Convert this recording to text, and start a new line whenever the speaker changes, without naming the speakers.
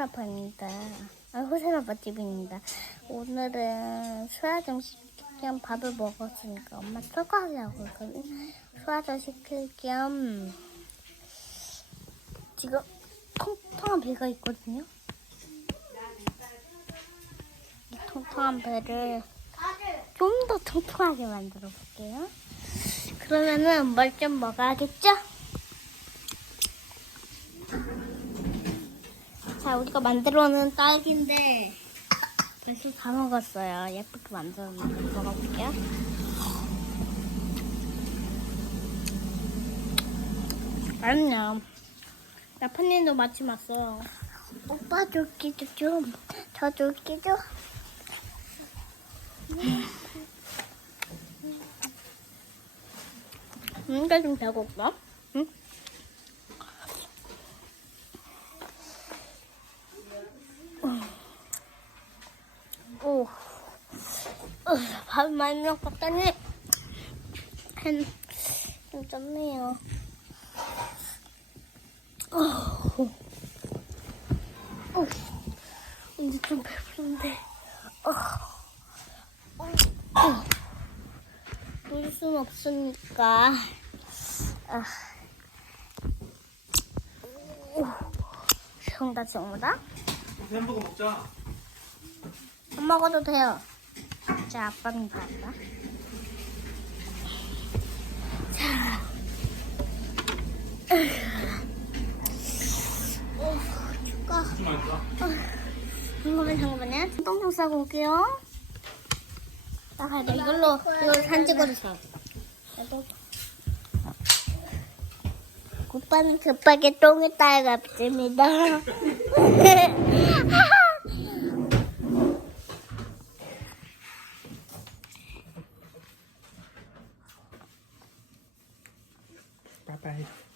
아빠입니다. 아, 호세 아빠 집입니다. 오늘은 시킬 겸 밥을 먹었으니까 엄마 설거지 하고 있거든. 수아 좀 시킬 겸 지금 통통한 배가 있거든요. 이 통통한 배를 좀 더 통통하게 만들어 볼게요. 그러면은 뭘 좀 먹어야겠죠? 자, 우리가 만들어 놓은 딸기인데 벌써 다 먹었어요. 예쁘게 만들었는데 먹어볼게요. 맛있네요. 나쁜님도 마침 왔어요. 오빠 줄기도 좀, 저 줄기도. 음, 이게 좀 배고파. 응? 오, 어, 밥 많이 먹었더니 한, 좀 쪘네요. 어, 어, 이제 좀 배부른데. 어, 어, 어. 놀순 없으니까. 아. 오, 정답 정답.
햄버거 먹자.
안 먹어도 돼요. 자, 아빠는 아빠. 자.
좀 맛있다.
잠깐만, 잠깐만요. 똥좀 싸고 올게요. 돼. 이걸로, 이걸로 사진 찍어주세요. 오빠는 급하게 똥을 따라갔습니다.
빠이빠이.